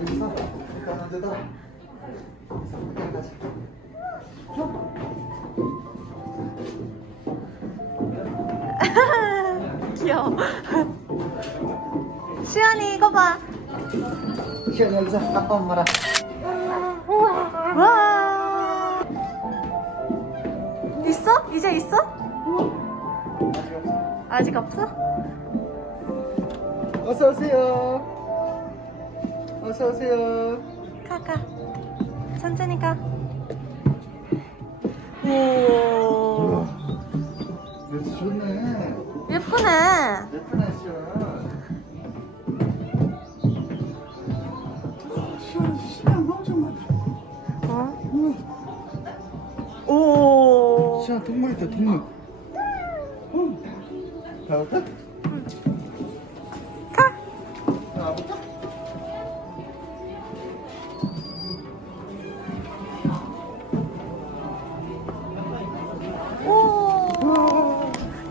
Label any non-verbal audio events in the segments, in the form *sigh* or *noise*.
여기서 가는 데다 여기서 그냥 가자 귀여워. 시연이 이거 봐. 시야 여기서 아빠 엄마랑 와. 있어? 이제 있어? 아직 없어? 어서 오세요 어서 오세요 가, 가. 천천히 가. 오. 여기 좋네 예쁘네. 예쁘네 시야 시야 시야 엄청 많다 어? 우와 오. 시야 동물 있다 동물 어. 가볼까?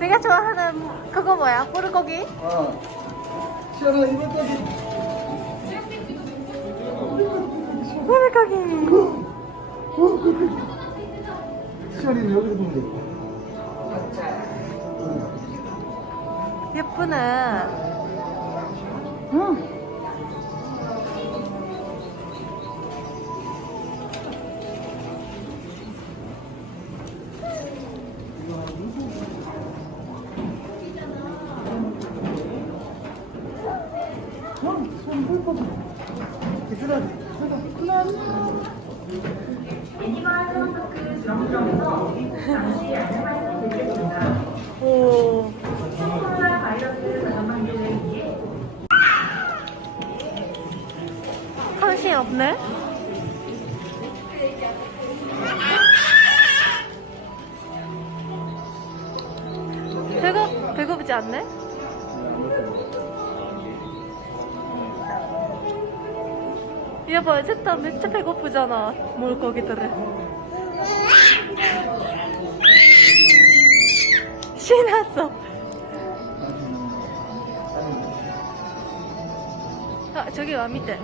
오. 내가 좋아하는 그거 뭐야? 물고기? 어 시연아 이번 달이 물고기. 시연이는 여기서 보면 돼 예쁘네. 응. 오. 관심 없네? 배고, 배고프지 않네? 여보, 진짜 진짜 배고프잖아, 물고기들은. 신났어. 아, 저기 와, 밑에.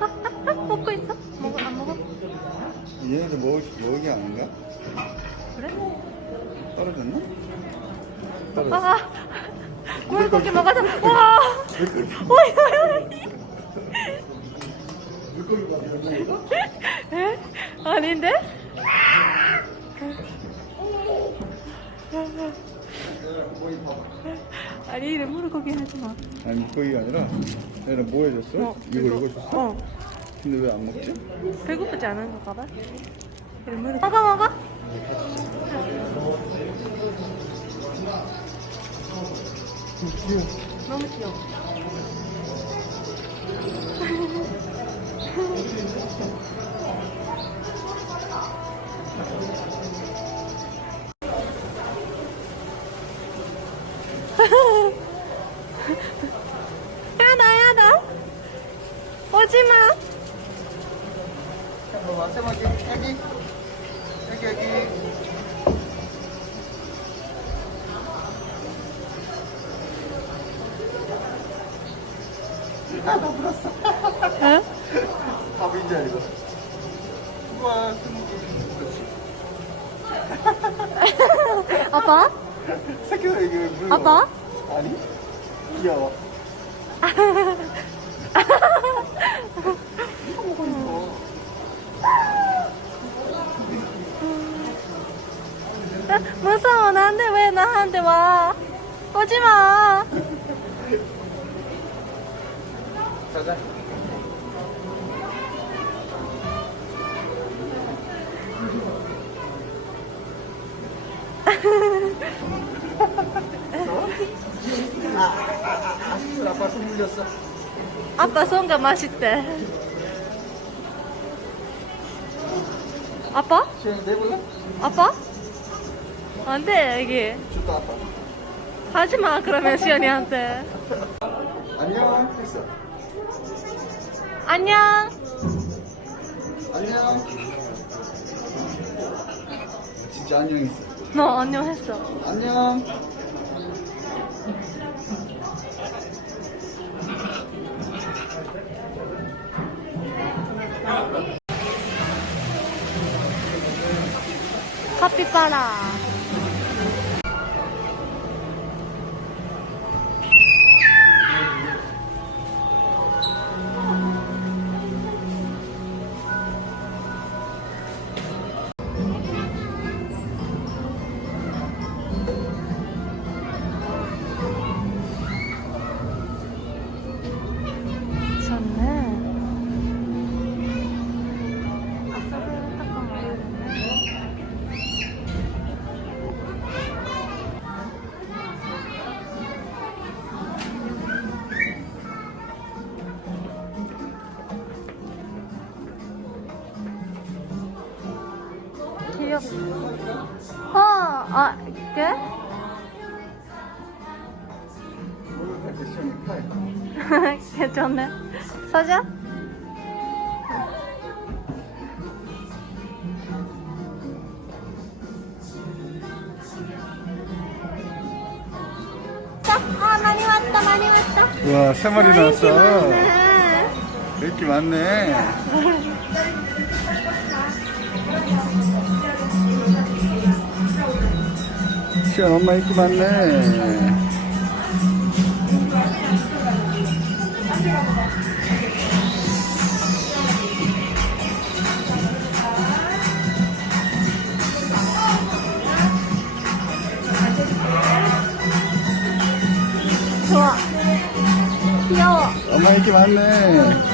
아, 아, 아, 먹고 있어? 먹어, 안 먹어? 얘네도 먹을 먹이 아닌가? 그래? 떨어졌나? 아, 물고기 먹어서, 와! 오이, 오이? 에? 아닌데? 거기 봐봐. 아니, 이래 물고기 하지 마. 아니 물고기가 아니라 얘네 뭐 해줬어? 어, 이거 이거 줬어? 어. 근데 왜 안 먹지? 배고프지 않은 건가 봐. 이래 물 먹어, 먹어. 귀여워. 너무 귀여워. 야나 야나 오지마 뭐 여기 여기 여기 아나 불었어. 응? 밥인 줄 알고 우와 그렇지 아빠? 새끼가 이게 왜 물어 아빠? 아니? 귀여워. 무서워. 나한테 왜 나한테 와? 오지 마 가자 아빠 손 물렸어 아빠 손가 맛있대 아빠? 아빠? 안 돼 여기 좋다 아빠 하지 마 그러면 시연이한테 안녕 했어 안녕 안녕 진짜 안녕했어. 너 안녕했어. 안녕. 카피바라. 시원해. 칼. *laughs* 괜찮네. 사자? 아, 많이 왔다, 많이 왔다. 우와, 세 마리 나왔어. 이렇게 많네. *laughs* 시원 엄마 이렇게 많네. 좋아. 귀여워. 엄마 이렇게 많네.